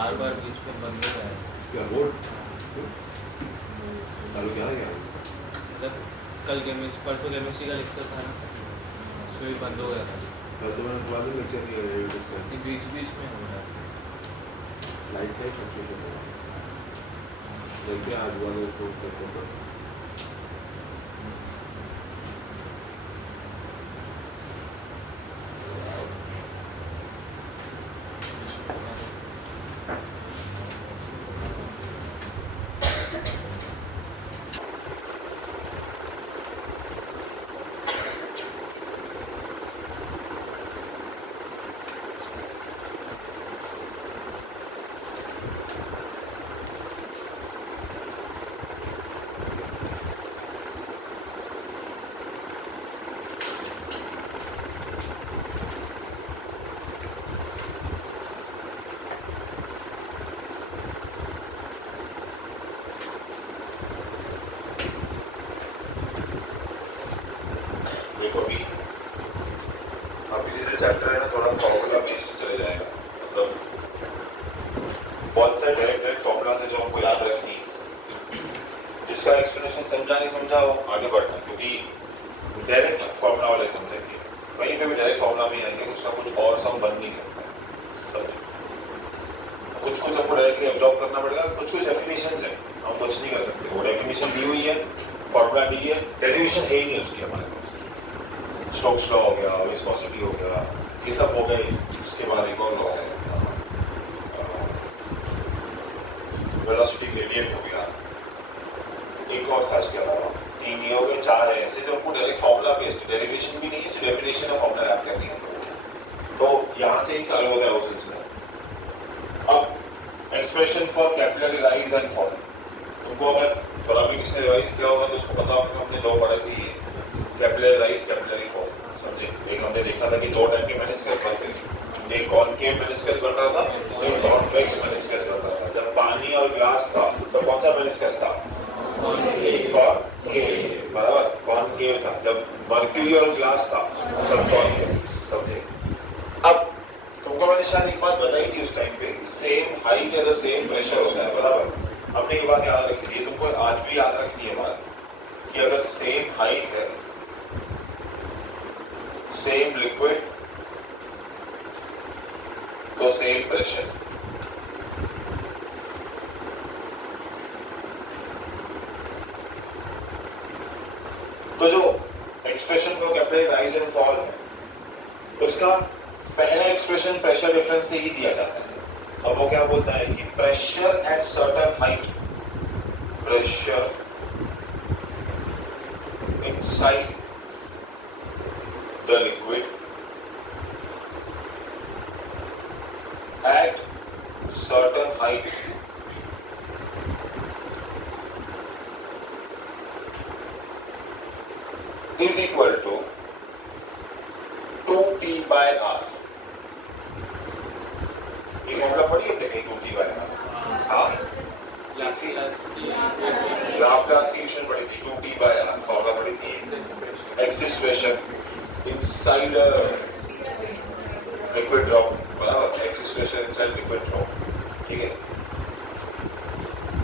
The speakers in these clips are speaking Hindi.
बार बार बीच में बंद हो गया है। क्या बोर्ड चालू क्या है क्या? मतलब कल परसों केमिस्ट्री का लेक्चर था ना, उसमें भी बंद हो गया था। कल तो मैंने पूरा दिन लेक्चर नहीं है इसका। नहीं, बीच बीच में हो रहा है। लाइट है छोटे छोटे देखते हैं आज वाले को करते हैं। चैप्टर है ना, थोड़ा फॉर्मूला बेस्ड चले जाएगा। मतलब बहुत सारे डायरेक्ट फॉर्मूला है जो आपको याद रखनी है, जिसका एक्सप्लेनेशन समझा नहीं समझा वो आगे बढ़ना, क्योंकि डायरेक्ट फॉर्मूला वाले समझेंगे, कहीं पे भी डायरेक्ट फॉर्मूला में आएंगे कुछ ना कुछ और सम बन नहीं सकता है। कुछ कुछ हमको डायरेक्टली ऑब्जॉर्व करना पड़ेगा, कुछ कुछ डेफिनेशन है हम कुछ नहीं कर सकते। वो डेफिनेशन दी हुई है, फॉर्मूला दी है, डेरिवेशन है ही नहीं उसकी हमारे पास। स्टोक्स लॉ हो गया, विस्कोसिटी हो गया, ये सब हो गए। उसके बाद एक और लॉ है, वेलोसिटी ग्रेडियंट हो गया, एक और था इसके अलावा, 3 ये हो गए, 4 है ऐसे जो हमको डायरेक्ट फॉर्मूला बेस्ड, डेरिवेशन भी नहीं है, सिर्फ डेफिनेशन ऑफ फॉर्मूला याद करनी है। तो यहाँ से ही चालू होता है वो सिलसिला। अब expression for capillary rise and fall, तुमको अगर थोड़ा भी किसने रिवाइज किया होगा तो उसको पता होगा, हमने 2 पढ़े थे, कैपिलरी राइज कैपिलरी फॉल, समझे। एक हमने देखा था कि 2 टाइप के मेनिस्कस बनते थे, एक कॉनकेव मेनिस्कस बन रहा था, एक कॉन्वेक्स मेनिस्कस बन रहा था। जब पानी और ग्लास था तो कौन सा मेनिस्कस था? कॉनकेव, बराबर, कॉनकेव था। जब मर्क्यूरी और ग्लास था तब कॉन्वेक्स, समझे। अब तुमको मैंने शायद एक बात बताई थी उस टाइम पे, सेम हाइट है तो सेम प्रेशर होता है, बराबर। हमने ये बात याद रखी थी, तुमको आज भी याद रखनी है बात कि अगर सेम हाइट है, सेम लिक्विड तो सेम प्रेशर। तो जो expression for capillary rise and fall है, उसका पहला एक्सप्रेशन प्रेशर डिफरेंस से ही दिया जाता है। अब वो क्या बोलता है कि pressure at certain height, pressure inside the liquid at certain height is equal to 2T by R। ये फॉर्मूला पढ़ी है कहीं 2T by R? हाँ, लाप्लास की इक्वेशन पढ़ी थी, 2T by R फॉर्मूला पढ़ी थी, axis pressure inside a liquid drop, बराबर, axis pressure inside liquid drop, ठीक है।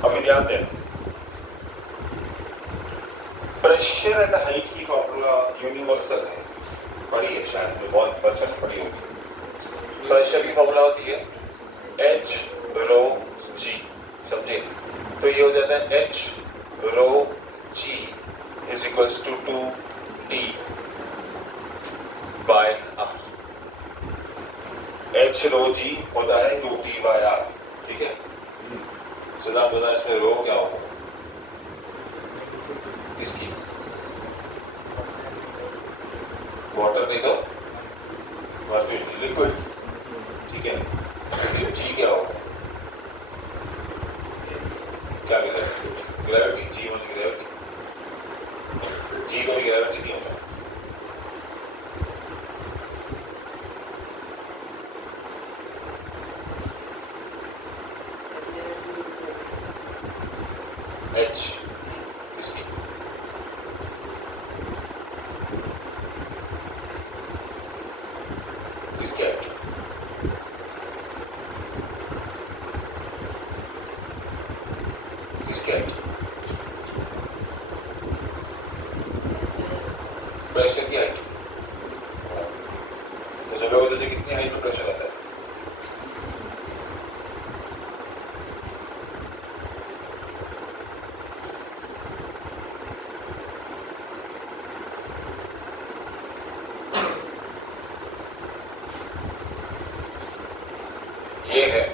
अभी ध्यान दें, प्रेशर एंड हाइट की फॉर्मूला यूनिवर्सल है, पढ़ी है शायद में, बहुत बचपन पढ़ी होगी। प्रेशर की फॉर्मूला होती है H रो G, समझे। तो ये हो जाता है H row G is equals to 2T by R। H row G होता है 2T by R, ठीक है। सुना बता इसमें रो क्या होगा इसकी? वाटर नहीं तो मर्क्यूरी, लिक्विड, ठीक है। लेकिन G क्या होगा? क्या gravity, G one gravity, G कोई ग्रेविटी नहीं होता। H इसकी इसके प्रेशर की हाइट। तो सब लोग बताते कितनी हाइट में प्रेशर आता है? ये है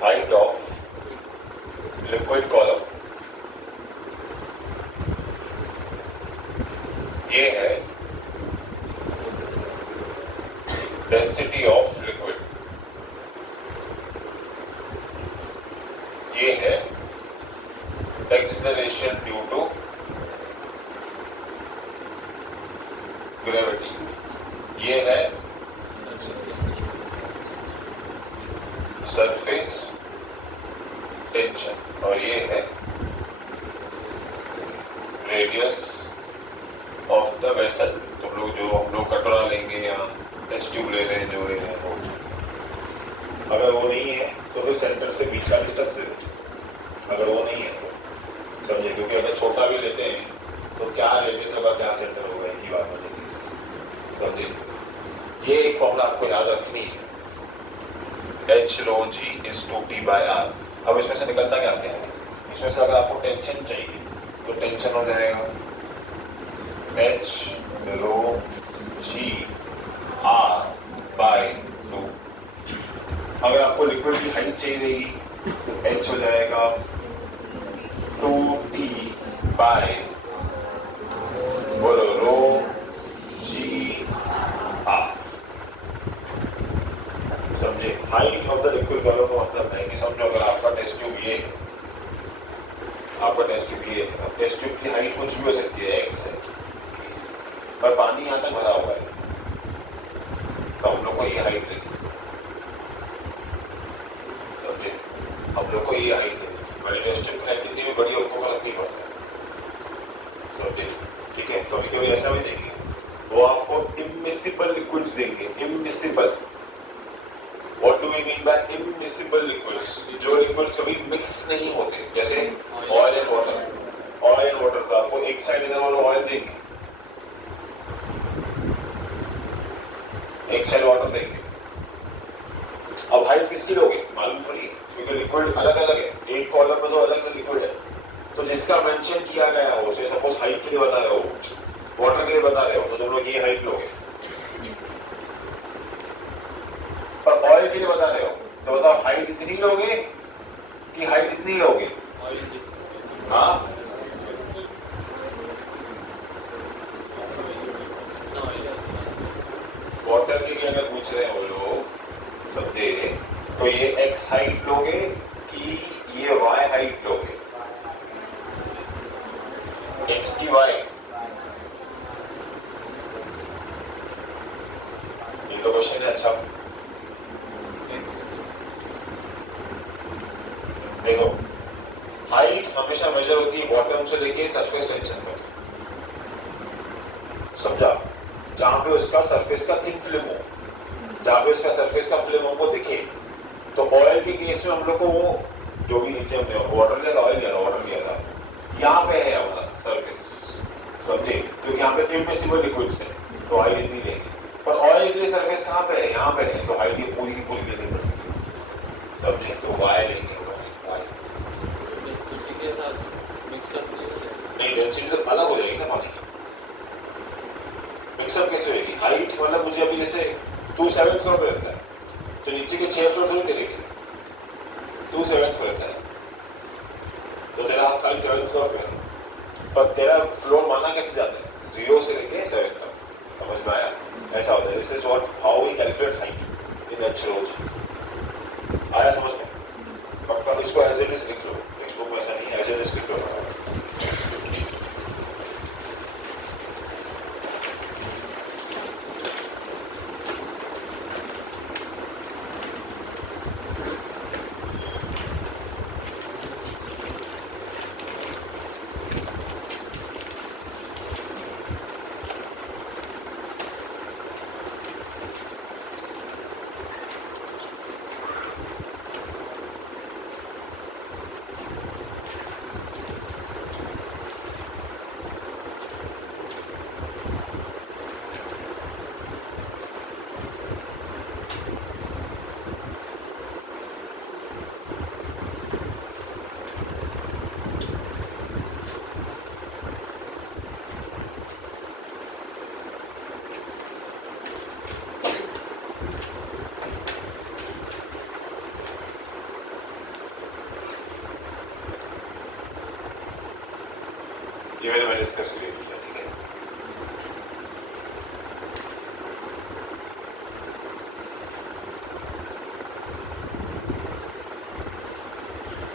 हाइट ऑफ लिक्विड कॉलम, ये है डेंसिटी ऑफ लिक्विड, ये है एक्सेलरेशन ड्यू टू ग्रेविटी, ये है सरफेस टेंशन, और ये है रेडियस ऑफ द वेसल। तुम लोग जो हम लोग कटोरा लेंगे या टेस्ट ट्यूब ले रहे हैं, जो ले रहे हैं वो, अगर वो नहीं है तो फिर सेंटर से बीच का डिस्टेंस ले लो, अगर वो नहीं है तो समझे, क्योंकि अगर छोटा भी लेते हैं तो क्या रेडियस होगा क्या सेंटर होगा, एक ही बात बनेगी, समझे। ये एक फॉर्मूला आपको याद रखनी है, H rho G is 2T/R। अब इसमें से निकलता क्या है? इसमें से अगर आपको टेंशन चाहिए तो टेंशन हो जाएगा H rho G R/2। अगर आपको लिक्विड की हाइट चाहिए रहेगी तो H हो जाएगा 2T बाय बोलो रो G R। समझे, height of the liquid column का मतलब है कि समझो अगर आपका टेस्ट ट्यूब ये है, आपका टेस्ट ट्यूब ये है, टेस्ट ट्यूब की हाइट कुछ भी हो सकती है x से, पर पानी यहाँ तक भरा हुआ है, तो हम लोग को ये हाइट लेनी, समझे, हम लोग को ये हाइट लेनी। मेरे टेस्ट ट्यूब की हाइट कितनी भी बड़ी हो उनको फर्क नहीं पड़ता, समझे, ठीक है। कभी कभी ऐसा भी देंगे, वो आपको इमिसिबल लिक्विड्स देंगे, immiscible. What do we mean by immiscible liquids? जो लिक्विड्स कभी मिक्स नहीं होते, जैसे oil and water. Oil and water का आपको एक साइड इधर वाला ऑयल देंगे, एक साइड वाटर देंगे, अब हाइट किसकी लोगे मालूम थोड़ी, क्योंकि लिक्विड अलग अलग है, एक कॉलम में तो अलग अलग लिक्विड है, तो जिसका मेंशन किया गया हो, जैसे सपोज हाइट के लिए बता रहे हो, वाटर के लिए बता रहे हो, तो तुम लोग ये हाइट लोगे, पर ऑयल के लिए बता रहे हो तो बताओ हाइट इतनी लोगे कि हाइट इतनी लोगे? हाँ, वाटर के लिए अगर पूछ रहे हो लोग समझे, तो ये x हाइट लोगे कि ये y हाइट लोगे? x की y, ये तो क्वेश्चन है। अच्छा देखो, हाइट हमेशा मेजर होती है बॉटम से लेके सरफेस टेंशन तक, समझा, जहां पे उसका सरफेस का थिक फिल्म हो, जहां पे उसका सरफेस का फिल्म हमको दिखे। तो ऑयल के केस में हम लोग को वो जो भी नीचे हमने वाटर लिया था, ऑयल लिया था, वाटर लिया था, यहाँ पे है हमारा सरफेस, समझे, क्योंकि यहाँ पे इमिसिबल लिक्विड्स है तो हाइट इतनी लेंगे, पर ऑयल के लिए सरफेस कहाँ पे है? यहाँ पे है, तो हाइट ये पूरी की पूरी लेनी पड़ेगी, समझे, तो वाई लेंगे। नहीं, डेंसिटी तो अलग हो जाएगी ना पानी की, मिक्सअप कैसे होगी? हाइट मतलब मुझे अभी जैसे 2 7th फ्लोर पे रहता है, तो नीचे के 6 फ्लोर थोड़ी देखेंगे, 2 7th पे रहता है, तो तेरा खाली 7th फ्लोर पे है, पर तेरा फ्लोर माना कैसे जाता है? 0 से लेके 7 तक, समझ में आया? ऐसा होता है, this is what how we calculate height in H rho G। आया समझ में? पक्का इसको एज इट इज लिख लो, टेक्स्ट बुक में ऐसा नहीं है, एज इट इज लिख लो। ये मैंने डिस्कस किया, ठीक है।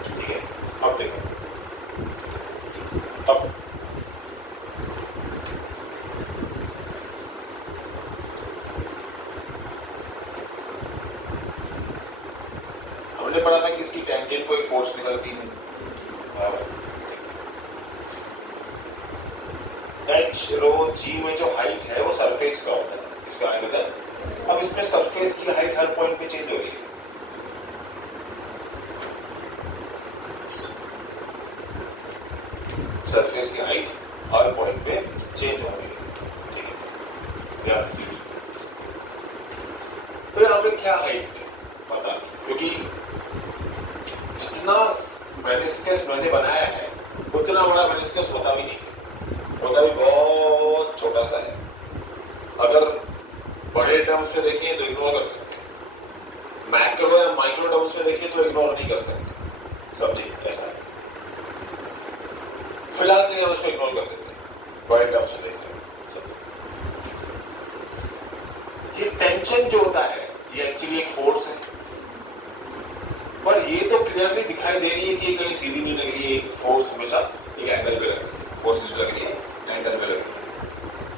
ठीक है, अब देखो, अब हमने पढ़ा था कि इसकी टेंजेंट कोई फोर्स निकलती है, एच रो जी में जो हाइट है वो सरफेस का होता है, इसका आगे बताया। अब इसमें सरफेस की हाइट हर पॉइंट पे चेंज हो रही है, सरफेस की हाइट हर पॉइंट पे चेंज हो रही है, ठीक है। यार तो यहाँ पे क्या हाइट है पता नहीं, क्योंकि जितना मेनिस्कस मैंने बनाया है उतना बड़ा मेनिस्कस होता भी नहीं, होता भी बहुत छोटा सा है। अगर बड़े टर्म्स में देखिए तो इग्नोर कर सकते हैं, मैक्रो या माइक्रो टर्म्स में देखिए तो इग्नोर नहीं कर सकते, समझिए ऐसा है। फिलहाल के लिए हम उसको इग्नोर कर देते हैं, बड़े टर्म्स में देखते हैं। ये टेंशन जो होता है ये एक्चुअली एक फोर्स है, पर ये तो क्लियरली दिखाई दे रही है कि कहीं सीधी नहीं लग रही है, एक फोर्स हमेशा एक एंगल पे लग रही है। फोर्स किस पे लग रही है? एंगल पे लग रही है,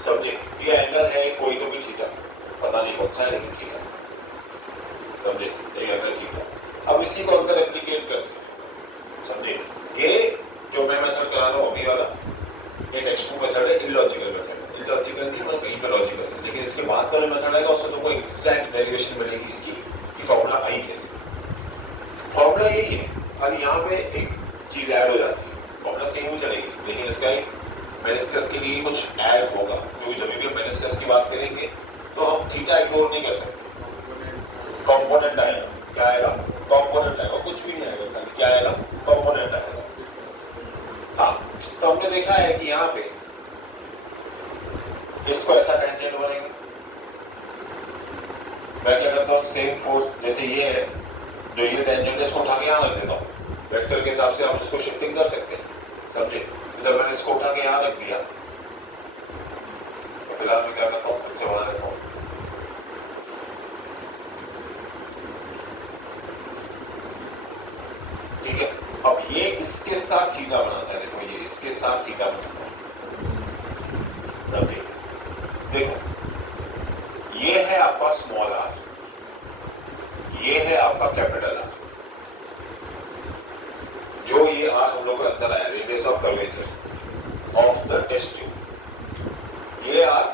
समझे। ये एंगल है कोई तो भी थीटा, पता नहीं कौन सा है लेकिन ठीक है, समझे, एक एंगल थीटा। अब इसी को अंदर एप्लीकेट करते हैं, समझे। ये जो मैं मेथड करा रहा हूँ अभी वाला, ये टेक्स्ट बुक मेथड है, इलॉजिकल मेथड है, इलॉजिकल नहीं मतलब कहीं पे लॉजिकल है, लेकिन इसके बाद का जो मेथड आएगा उसमें तुमको एग्जैक्ट डेरिवेशन मिलेगी इसकी कि फॉर्मूला आई कैसे। फॉर्मूला यही है, खाली यहाँ पे एक चीज ऐड हो जाती है, फॉर्मूला सेम ही चलेगी, लेकिन इसका एक मेनिस्कस के लिए कुछ ऐड होगा, क्योंकि जब भी हम मेनिस्कस की बात करेंगे तो हम थीटा इग्नोर नहीं कर सकते। कंपोनेंट आएगा, क्या आएगा? कंपोनेंट आएगा, कुछ भी नहीं आएगा, क्या आएगा? कंपोनेंट आएगा। हाँ, तो हमने देखा है कि यहाँ पे इसको ऐसा टेंजेंट बनेगा। मैं क्या करता हूँ, सेम फोर्स जैसे ये है, जो ये टेंजेंट है इसको उठा के यहाँ रख देता हूँ, वेक्टर के हिसाब से हम इसको शिफ्टिंग कर सकते हैं, समझे। जब मैंने इसको उठा के यहाँ रख दिया तो फिलहाल मैं क्या करता हूँ, खुद से बना देता हूँ। ठीक है, अब ये इसके साथ थीटा बनाता है, देखो ये इसके साथ थीटा बनाता है, समझे। देखो ये है आपका स्मॉल आर, ये है आपका कैपिटल आर, जो ये आर हम लोग को अंदर आया, radius of curvature of the test tube. ये आर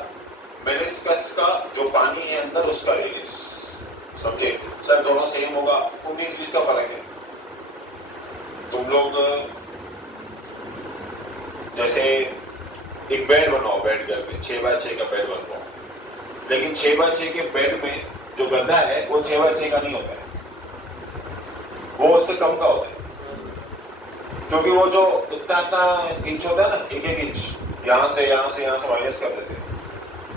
मेनिस्कस का जो पानी है अंदर उसका रेडियस, समझे। सर दोनों सेम होगा, 19-20 का फर्क है। तुम लोग जैसे एक बेड बनाओ, बेड घर में 6x6 का बेड बनवाओ, लेकिन 6x6 के बेड में जो गद्दा है वो 6x6 का नहीं होता है, वो उससे कम का होता है, क्योंकि वो जो इतना इंच होता है ना, 1-1 इंच, यहाँ से माइनस कर देते हैं।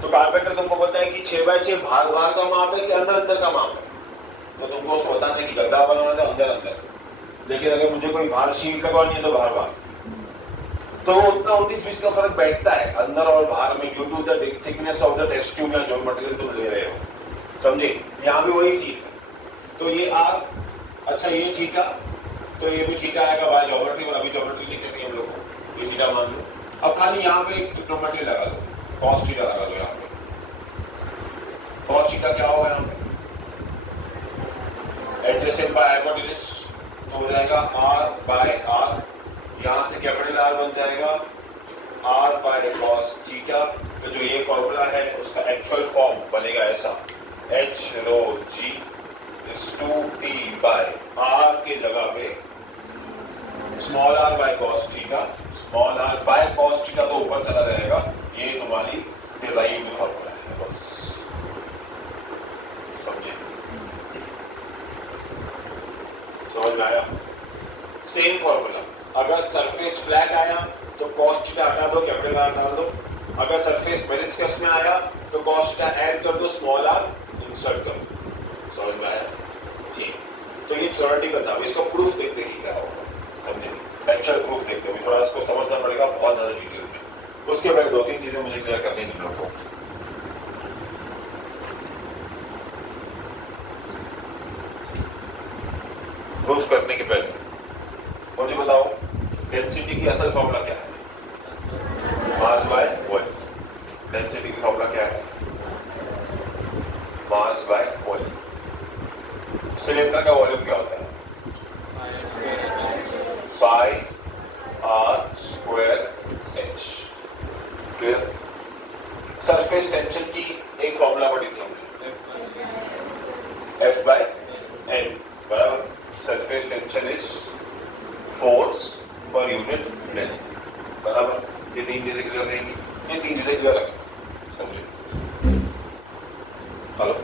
तो कारपेंटर तुमको बोलता है कि 6x6 बाहर का माप है कि अंदर का माप है, तो तुमको उसको बताना है कि गद्दा बनाना है अंदर, लेकिन अगर मुझे कोई बाहर शीट लगवानी है तो बाहर, तो उतना 19-20 का फर्क बैठता है अंदर और बाहर में, due to the thickness of the test tube या जो मटेरियल तुम ले रहे हो, समझे। यहाँ भी वही चीज, तो ये आर, अच्छा ये थीटा, तो ये भी थीटा आएगा बाय ज्योमेट्री, और अभी ज्योमेट्री लिख देते हैं हम लोग को, ये थीटा मान लो। अब खाली यहाँ पे ट्रिग्नोमेट्री लगा दो, कॉस थीटा लगा दो यहाँ पे। कॉस थीटा क्या होगा यहाँ पे? एडजेसेंट बाय हाइपोटेन्यूज, तो हो जाएगा आर बाय आर, यहाँ से कैपिटल आर बन जाएगा आर बाय कॉस थीटा। तो जो ये फॉर्मूला है उसका एक्चुअल फॉर्म बनेगा ऐसा, H rho G is two T by R के जगह पे small R by cos theta, small R by cos theta तो ऊपर चला जाएगा, ये तुम्हारी डिराइव्ड फॉर्मूला है, बस समझे, समझ में आया। सेम फॉर्मूला, अगर सरफेस फ्लैट आया तो कॉस थीटा हटा दो, कैपिटल आर डाल दो। अगर सरफेस मेनिस्कस में आया तो कॉस थीटा ऐड कर दो, स्मॉल आर इंसर्ट कर दो, समझ में आया। तो ये थ्योरेटिकल था, इसका प्रूफ देखते कि क्या होगा, समझे। एक्चुअल प्रूफ देखते, थोड़ा इसको समझना पड़ेगा बहुत ज्यादा डिटेल में। उसके बाद 2-3 चीजें मुझे क्लियर करनी थी लोगों को। प्रूफ करने के पहले मुझे बताओ डेंसिटी की असल फॉर्मूला क्या है? Mass by volume. डेंसिटी की फॉर्मूला क्या है? Mass by volume. सिलेंडर का वॉल्यूम क्या होता है? Pi r square h. Clear? Surface tension की एक फॉर्मूला पढ़ी थी हमने, F by N बराबर। Surface tension is force per unit length बराबर। ये 3 चीजें क्लियर रहेंगी, ये 3 चीजें क्लियर रखें। समझिए? हेलो,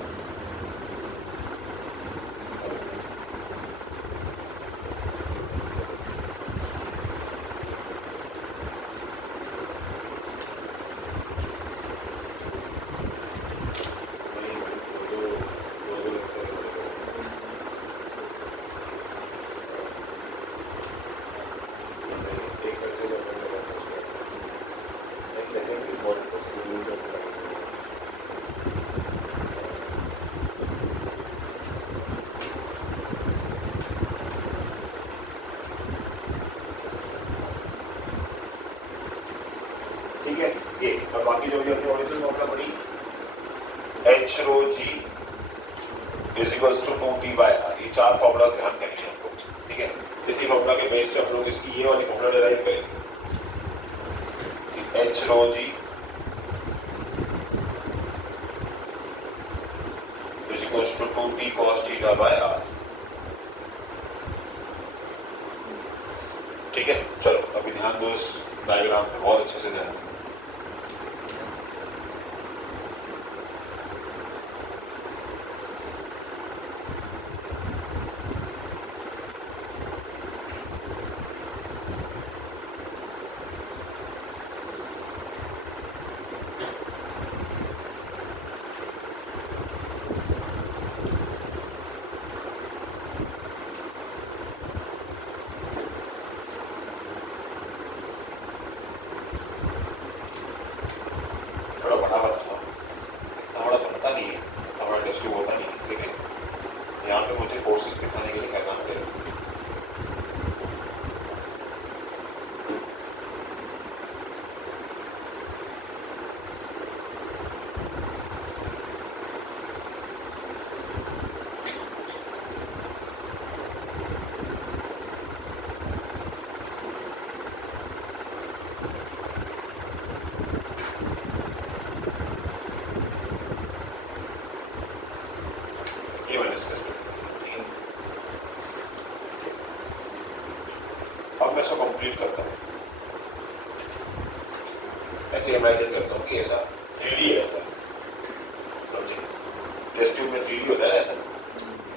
ठीक है। ये और बाकी जो भी अपनी ओरिजिनल फॉर्मूला पड़ी, H rho G is equals to 2T by R। ये 4 फॉर्मूला ध्यान देंगे हमको, ठीक है। इसी फॉर्मूला के बेस पे हम लोग इसकी ये वाली फॉर्मूला डिराइव करेंगे। H rho G is equals to 2T cos theta by R। ठीक है, चलो अभी ध्यान दो इस डायग्राम पे, बहुत अच्छे से ध्यान। फोर्सेस दिखाने के लिए करना पड़ेगा। ये मैंने डिस्कस किया। अब मैं इसको कंप्लीट करता हूँ। ऐसे इमेजिन करता हूँ कि ऐसा 3D है, ऐसा समझिए। टेस्ट ट्यूब में 3D होता है ना, ऐसा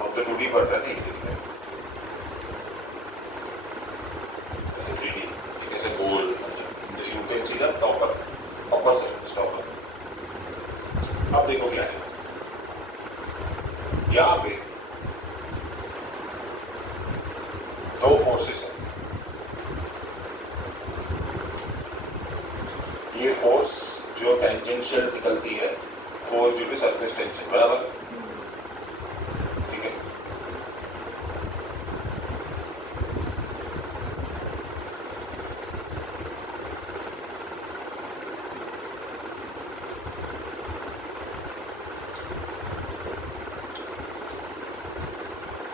हम तो 2D पढ़ रहे हैं, नहीं ऐसे 3D, ऐसे गोल। You can see the topper, upper surface topper. अब देखो क्या है यहाँ पे, दो फोर्सेस हैं। ये फोर्स जो टेंजेंशियल निकलती है, force due to surface tension, बराबर, ठीक है।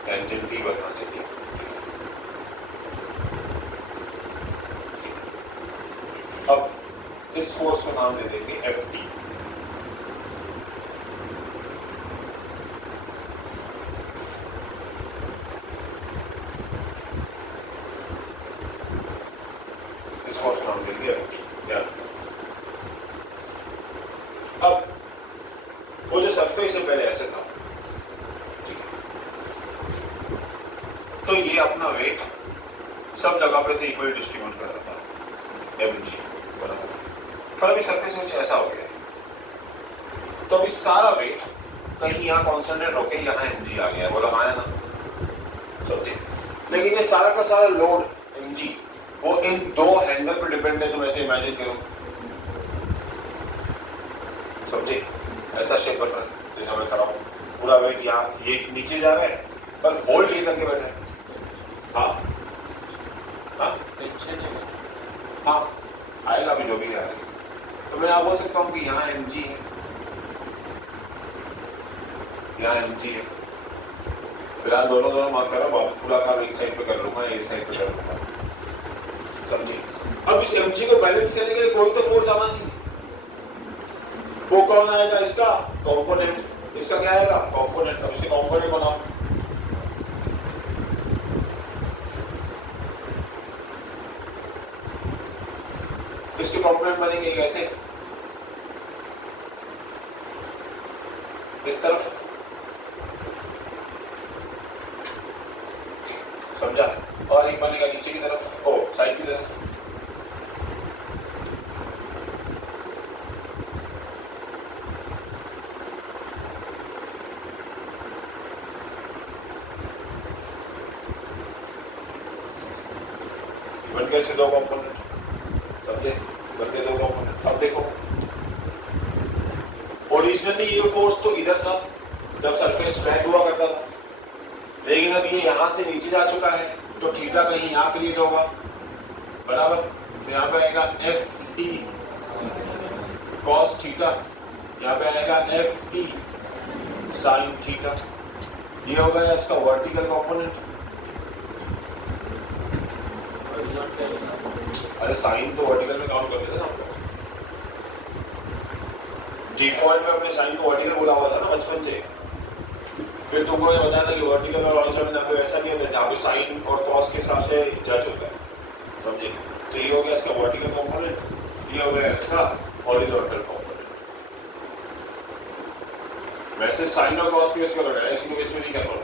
टेंजेंट भी बनना चाहिए। अब इस फोर्स को नाम दे देंगे Ft। इस फोर्स को नाम देंगे Ft। अब वो जो सरफेस से पहले ऐसे था, तो ये अपना वेट सब जगह पे से इक्वल डिस्ट्रीब्यूट कर रहा था, mg बराबर। पर अभी सरफेस कुछ ऐसा हो गया है, तो अभी सारा वेट कहीं यहाँ कॉन्सेंट्रेट होके यहाँ mg आ गया, बोला हाँ है ना, समझे। लेकिन ये सारा का सारा लोड mg वो इन दो हैंगर पे डिपेंड है। तुम ऐसे इमेजिन करो, समझे? ऐसा शेप बन रहा है जैसा मैं खड़ा हूँ, पूरा वेट यहाँ ये नीचे जा रहा है पर होल्ड ये करके बैठा है। हाँ हाँ टेंशन है। हाँ आएगा अभी जो भी आएगा। तो मैं आप बोल सकता हूँ कि यहाँ mg है, यहाँ mg है। फिलहाल दोनों मार्क करो, बाबू पूरा काम एक साइड पे कर लूंगा, एक साइड पे कर लूंगा, समझे? अब इस mg को बैलेंस करने के लिए कोई तो फोर्स आना चाहिए। वो कौन आएगा? इसका कंपोनेंट। इसका क्या आएगा? कंपोनेंट। अब इसके कंपोनेंट बनाओ। इसके कंपोनेंट बनेंगे कैसे? इस तरफ, समझा? और एक बनेगा नीचे की तरफ, ओ साइड की तरफ। बन गए से दो कंपोनेंट, समझे? बन गए दो कंपोनेंट। अब देखो ओरिजिनली ये फोर्स तो इधर था जब सरफेस फ्लैट हुआ करता था, लेकिन अब ये यहाँ से नीचे जा चुका है तो थीटा कहीं यहाँ क्रिएट होगा, बराबर? तो यहाँ पे आएगा एफ टी कॉस थीटा, यहाँ पे आएगा एफ टी साइन थीटा। ये हो गया इसका वर्टिकल कंपोनेंट। अरे साइन तो वर्टिकल में काउंट करते थे ना हम लोग। डिफॉल्ट में अपने साइन को वर्टिकल बोला हुआ था ना बचपन से। फिर तुमको ये बताया था कि वर्टिकल और हॉरिजॉन्टल में पे वैसा नहीं होता जहाँ पे साइन और कॉस के हिसाब से जज होता है, समझे? तो ये हो गया इसका वर्टिकल कंपोनेंट, ये हो गया इसका हॉरिजॉन्टल कंपोनेंट। वैसे साइन और कॉस केस करो, डायरेक्शन केस में नहीं कर रहा।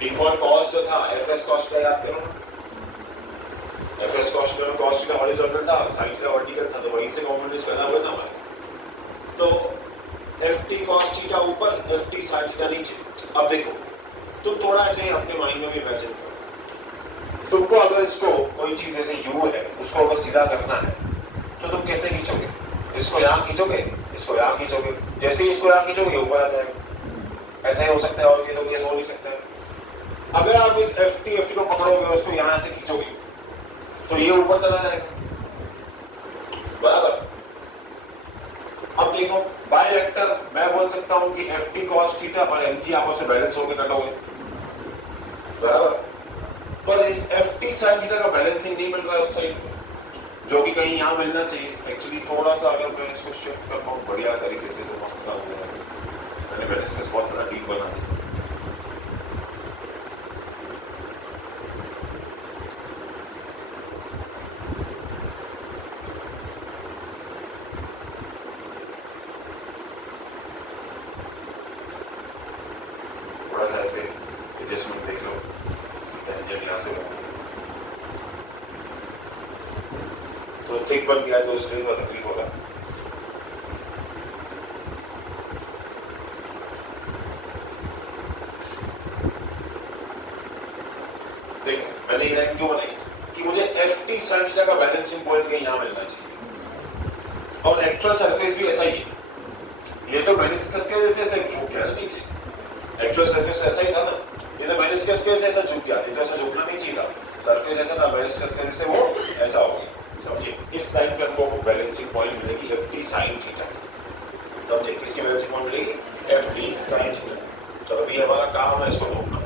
डिफॉल्ट कॉस जो था एफएस कॉस का याद करो, एफएस कॉस में कॉस का हॉरिजॉन्टल था, साइन का वर्टिकल था, तो वहीं से कंपोनेंट्स पैदा हुए ना हमारे। तो एफ टी कॉस थीटा ऊपर, एफ टी साइन थीटा नीचे। अब देखो तुम थोड़ा ऐसे अपने माइंड में भी इमेजिन करो, तुमको अगर इसको कोई चीज जैसे यू है उसको अगर सीधा करना है तो तुम कैसे खींचोगे? इसको यहाँ खींचोगे, इसको यहाँ खींचोगे, जैसे ही इसको यहाँ खींचोगे ऊपर आ जाएगा। ऐसा ही हो सकता है, और ये तो केस हो नहीं सकता है। अगर आप इस एफ टी को पकड़ोगे और उसको यहाँ से खींचोगे तो ये ऊपर चला जाएगा, बराबर? अब देखो बाइलेक्टर, मैं बोल सकता हूं कि एफ टी कॉस थीटा और एमजी आपस में बैलेंस होकर कटोगे, बराबर? पर इस एफ टी साइन थीटा का बैलेंसिंग नहीं मिल रहा है उस साइड पे, जो कि कहीं यहाँ मिलना चाहिए। एक्चुअली थोड़ा सा अगर मैं इसको शिफ्ट कर पाऊँ बढ़िया तरीके से तो मस्त काम हो जाएगा। मैंने इसका बहुत ज़्यादा डीप बना दिया। एडजस्टमेंट देख लो, टेंजेंट यहाँ से तो थिक बन गया तो इसलिए थोड़ा तकलीफ होगा। देखो मैंने ये लाइन क्यों बनाई कि मुझे एफ टी साइन थीटा का बैलेंसिंग पॉइंट कहीं यहाँ मिलना चाहिए, और एक्चुअल सरफेस भी ऐसा ही है। ये तो मेनिस्कस के जैसे ऐसे झुक गया ना नीचे, एक्चुअल सरफेस ऐसा ही था ना, ये तो मेनिस्कस के जैसे ऐसा झुक गया, ये तो ऐसा झुकना नहीं चाहिए था। सरफेस ऐसा था मेनिस्कस के जैसे, वो ऐसा हो गया, समझिए? इस लाइन पे हमको बैलेंसिंग पॉइंट मिलेगी एफ टी साइन थीटा, समझे? किसकी बैलेंसिंग पॉइंट मिलेगी? F T sine theta. तो अभी हमारा काम है इसको ढूंढना।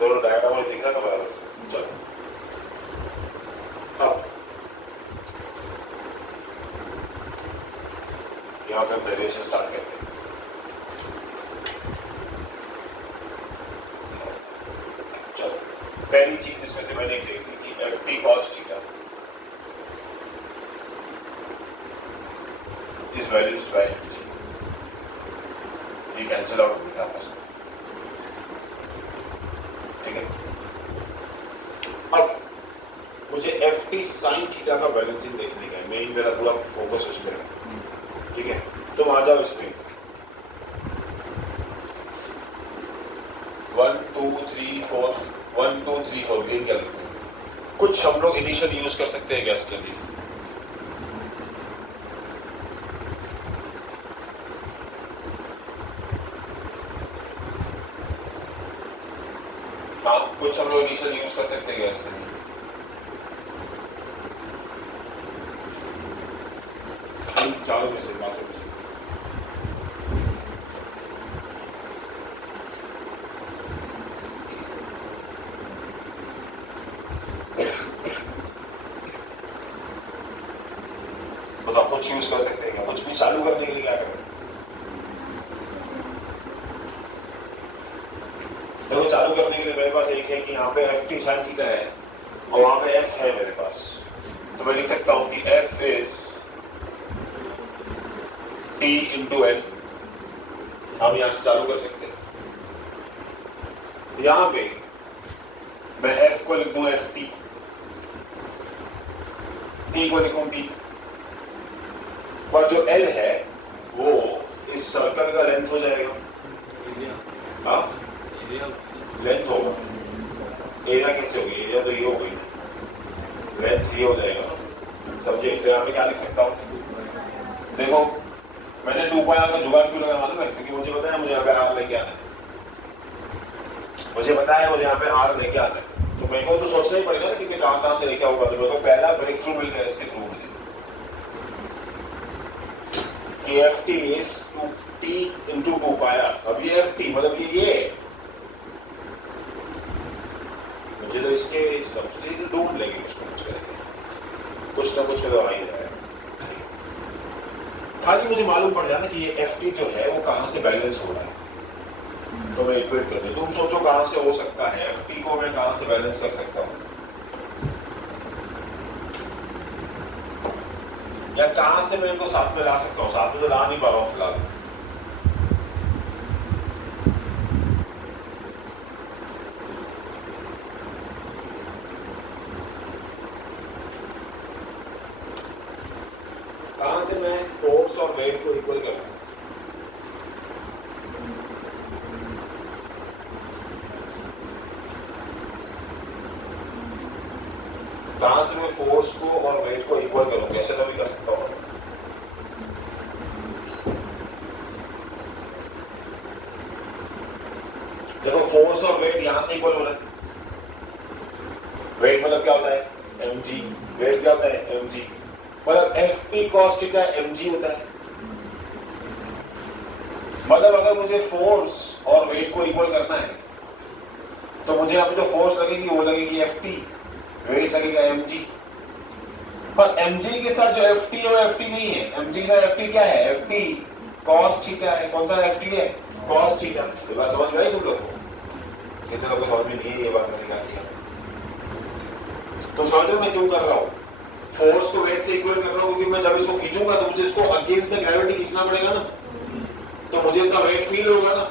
दोनों डायग्राम में दिख रहा है बराबर? चलो अब यहाँ पे डेरिवेशन स्टार्ट करते हैं। पहली चीज इसमें से मैंने देख ली कि F T cos theta is valued by M G, ये कैंसिल आउट हो गया आपस में, ठीक है। अब मुझे एफ टी साइन थीटा का बैलेंसिंग देखने का है, मेन मेरा पूरा फोकस उस पर है, ठीक है। तुम आ जाओ इस पे 1 2 3 4 1 2 3 4 ये क्या लिखते हैं? कुछ हम लोग इनिशियल यूज कर सकते हैं गैस के लिए। हाँ, कुछ हम लोग इनिशियल यूज कर सकते हैं गैस के लिए। चारों में से, पांचों में से तो आप कुछ यूज कर सकते हैं, कुछ भी चालू करने के लिए क्या करें? तो चालू करने के लिए मेरे पास एक है कि यहाँ पे एफ टी साइन थीटा है और वहां पे एफ है मेरे पास, तो मैं लिख सकता हूँ कि F is T into L. हम यहाँ से चालू कर सकते हैं। यहाँ पे मैं एफ को लिख दूं एफ टी, टी को लिखूं टी, और जो एल है वो इस सर्कल का लेंथ हो जाएगा। हाँ, लेंथ होगा। एरिया कैसे होगी? एरिया तो ये हो गई, लेंथ ये हो जाएगा, समझे? तो यहाँ पे क्या लिख सकता हूँ? देखो मैंने 2 पाई आर का जुगाड़ क्यों लगा मालूम है? क्योंकि मुझे पता है मुझे यहाँ पे आर लेके आना है, मुझे पता है मुझे यहाँ पे आर लेके आना है, तो मेरे को तो सोचना ही पड़ेगा ना कि मैं कहाँ से लेके आऊंगा। तो मेरे को पहला ब्रेक थ्रू मिल गया इसके थ्रू मुझे कि F T is T into 2 pi R. अब ये एफ टी मतलब ये मुझे तो इसके सब्सिट्यूट ढूंढ लेंगे, कुछ ना कुछ तो आ ही जाएगा। खाली मुझे मालूम पड़ जाए ना कि ये एफ टी जो है वो कहाँ से बैलेंस हो रहा है, तो मैं इक्वेट कर दूं। तुम सोचो कहाँ से हो सकता है, एफ टी को मैं कहाँ से बैलेंस कर सकता हूँ, या कहाँ से मैं इनको साथ में ला सकता हूँ? साथ में तो ला नहीं पा रहा हूँ फिलहाल। कहाँ से मैं फोर्स और वेट को इक्वल करूँ? कहाँ से मैं फोर्स को और वेट को इक्वल करूँ? कैसे तो भी कर सकता हूँ। देखो फोर्स और वेट यहाँ से इक्वल हो रहा है। वेट मतलब क्या होता है? mg। वेट क्या होता है? mg। मतलब F T cos theta mg होता है। मतलब अगर मुझे फोर्स और वेट को इक्वल करना है तो मुझे यहाँ पे जो फोर्स लगेगी वो लगेगी एफ टी, वेट लगेगा mg। पर mg के साथ जो ft है वो ft नहीं है। mg के साथ ft क्या है? ft cos थीटा है। कौन सा ft है? cos theta. ये बात समझ में आई तुम लोग को? कितने लोगों को समझ में नहीं है ये बात मैंने क्या किया? तुम समझ रहे मैं क्यों कर रहा हूँ? फोर्स को वेट से इक्वल कर रहा हूँ क्योंकि मैं जब इसको खींचूंगा तो मुझे इसको अगेंस्ट द ग्रेविटी खींचना पड़ेगा ना, तो मुझे इतना वेट फील होगा ना।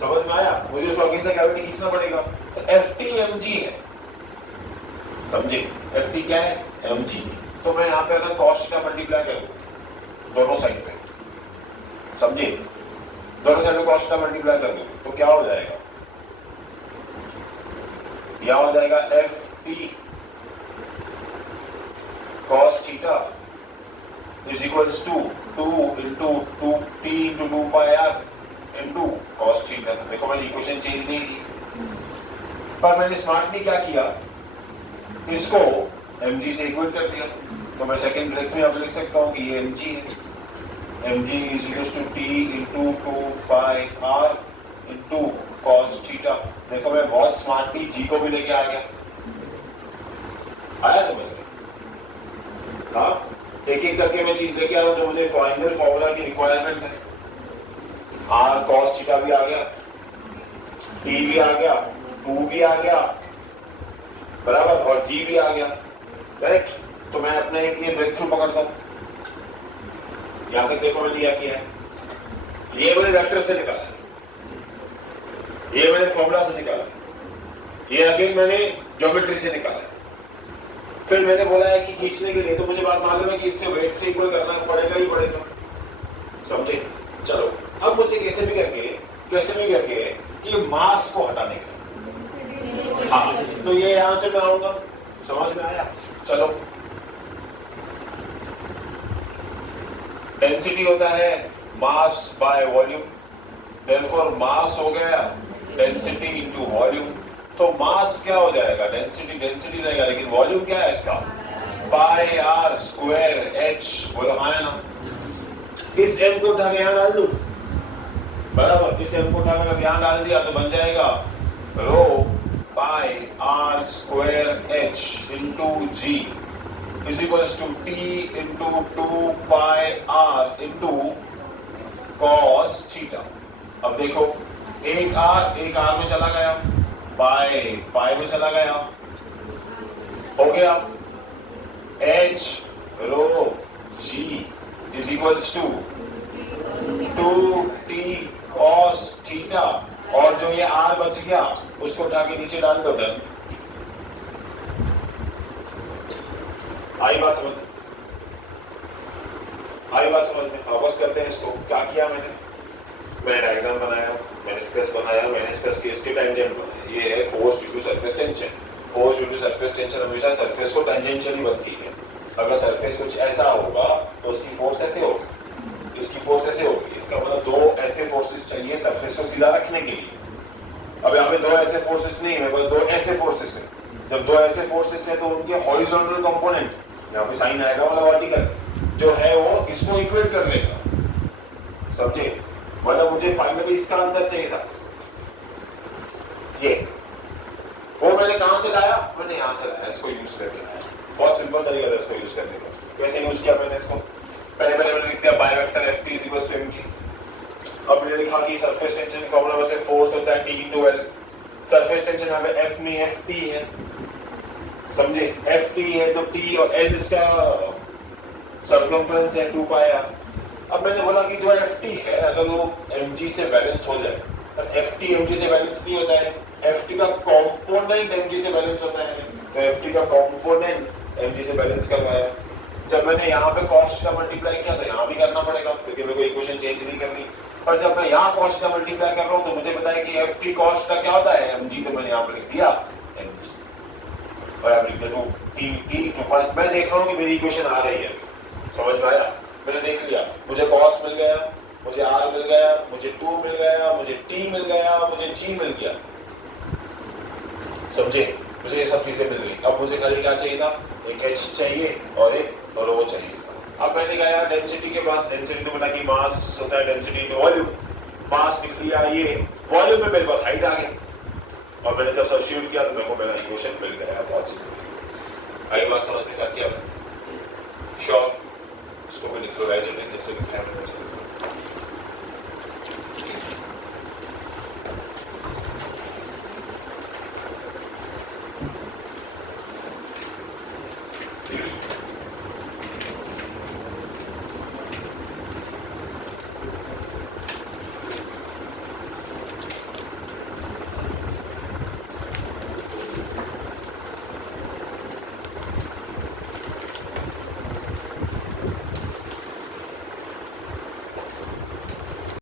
समझ में आया? मुझे इसको अगेंस्ट द ग्रेविटी खींचना पड़ेगा। तो ft mg है, समझे? ft क्या है? mg। तो मैं यहाँ पे अगर कॉस्ट का मल्टीप्लाई करूँ दोनों साइड पे, समझे? दोनों साइड में कॉस्ट का मल्टीप्लाई कर दूँ तो क्या हो जाएगा? यह हो जाएगा F T cos theta is equals to 2 into 2t into 2 pi r into cos theta. देखो मैंने इक्वेशन चेंज नहीं की, पर मैंने स्मार्टली क्या किया, इसको mg से इक्वेट कर दिया। तो मैं सेकंड ब्रेक में यहाँ पे लिख सकता हूँ कि ये mg है। mg is equals to t into 2 pi r into cos theta. देखो मैं बहुत स्मार्टली g को भी लेके आ गया। आया समझ में? हाँ, एक एक करके मैं चीज लेके आ रहा हूँ जो मुझे फाइनल फॉर्मूला की रिक्वायरमेंट है। r cos थीटा भी आ गया, t भी आ गया, 2 भी आ गया, बराबर, और जी भी आ गया, करेक्ट। तो मैं अपने ये ब्रेक थ्रू पकड़ता हूँ, यहाँ तक देखो मैंने लिया किया है, ये मैंने वेक्टर से निकाला है, ये मैंने फॉर्मूला से निकाला है, ये अगेन मैंने ज्योमेट्री से निकाला है। फिर मैंने बोला है कि खींचने के लिए तो मुझे बात मालूम है कि इससे वेट से इक्वल करना पड़ेगा ही पड़ेगा, समझे। चलो अब मुझे कैसे भी करके ये मास को हटाने का, हाँ, तो ये यहां से मैं आऊंगा, समझ में आया। चलो डेंसिटी होता है मास बाय वॉल्यूम, देयरफॉर मास हो गया डेंसिटी इनटू वॉल्यूम। तो मास क्या हो जाएगा, डेंसिटी रहेगा, लेकिन वॉल्यूम क्या है इसका, पाई आर स्क्वायर एच। बोलो हाँ है ना। इस m को उठा के यहाँ डाल दूं, बराबर, इस m को उठा कर यहाँ डाल दिया तो बन जाएगा rho pi r square h into g is equals to T into 2 pi r into cos theta. अब देखो एक आर में चला गया, पाई में चला गया, हो गया H rho G is equals to 2t cos theta, और जो ये r बच गया उसको उठा के नीचे डाल दो, डन। आई बात समझ में, वापस करते हैं इसको। क्या किया मैंने डायग्राम बनाया, मेनिस्कस बनाया, मेनिस्कस के इसके टेंजेंट बनाया। ये है force due to surface tension. Force due to surface tension हमेशा सरफेस को टेंजेंशियली बनती है। अगर सरफेस कुछ ऐसा होगा तो उसकी फोर्स ऐसे होगी, इसकी फोर्स ऐसे होगी। इसका मतलब दो ऐसे फोर्सेस चाहिए सरफेस को सीधा रखने के लिए। अब यहाँ पे दो ऐसे फोर्सेस नहीं है, बस दो ऐसे फोर्सेस हैं। जब दो ऐसे फोर्सेस हैं तो उनके हॉरिजॉन्टल कंपोनेंट, यहाँ पे साइन आएगा मतलब वर्टिकल, जो है वो इसको इक्वेट कर लेगा, समझे। मतलब मुझे फाइनली इसका आंसर चाहिए था ये, वो मैंने कहां से लाया, मैंने यहां से लाया, इसको यूज करके लाया। बहुत सिंपल तरीका था इसको यूज करने का। कैसे यूज किया मैंने इसको, पहले मैंने लिख दिया by vector ft equals to mg। अब मैंने लिखा कि सरफेस टेंशन फॉर्मूला में से फोर्स होता है t into l। Surface tension यहाँ पे f नहीं ft है, समझे, ft है तो t और l इसका सर्कमफरेंस है 2 पाई r। अब मैंने बोला कि जो ft है अगर वो mg से बैलेंस हो जाए, पर ft mg से बैलेंस नहीं होता है, ft का कंपोनेंट mg से बैलेंस होता है, तो ft का कंपोनेंट mg से बैलेंस करवाया। जब मैंने यहाँ पे कॉस्ट का मल्टीप्लाई किया तो यहाँ भी करना पड़ेगा क्योंकि मेरे को इक्वेशन चेंज नहीं करनी। पर जब मैं यहाँ कॉस्ट का मल्टीप्लाई कर रहा हूँ तो मुझे बताया कि ft कॉस्ट का क्या होता है mg, तो मैंने यहाँ पर लिख दिया mg और अब लिख दिया t। मैं देख रहा हूँ कि मेरी इक्वेशन आ रही है, समझ में आया। मैंने देख लिया, मुझे कॉस्ट मिल गया, मुझे r मिल गया, मुझे 2 मिल गया, मुझे t मिल गया, मुझे g मिल गया, समझे। मुझे ये सब चीजें मिल गई। अब मुझे खाली क्या चाहिए था, एक h चाहिए और एक रो चाहिए। अब मैंने कहा डेंसिटी के पास, डेंसिटी ने बोला कि मास होता है डेंसिटी इनटू वॉल्यूम, मास लिख लिया, ये वॉल्यूम में मेरे पास हाइट आ गई और मैंने जब सब्स्टिट्यूट किया तो मेरे को मेरा इक्वेशन मिल गया। बहुत सिंपल, आई बात समझ में क्या किया मैंने, श्योर। इसको भी लिख लो, जैसे लिखाया मैंने।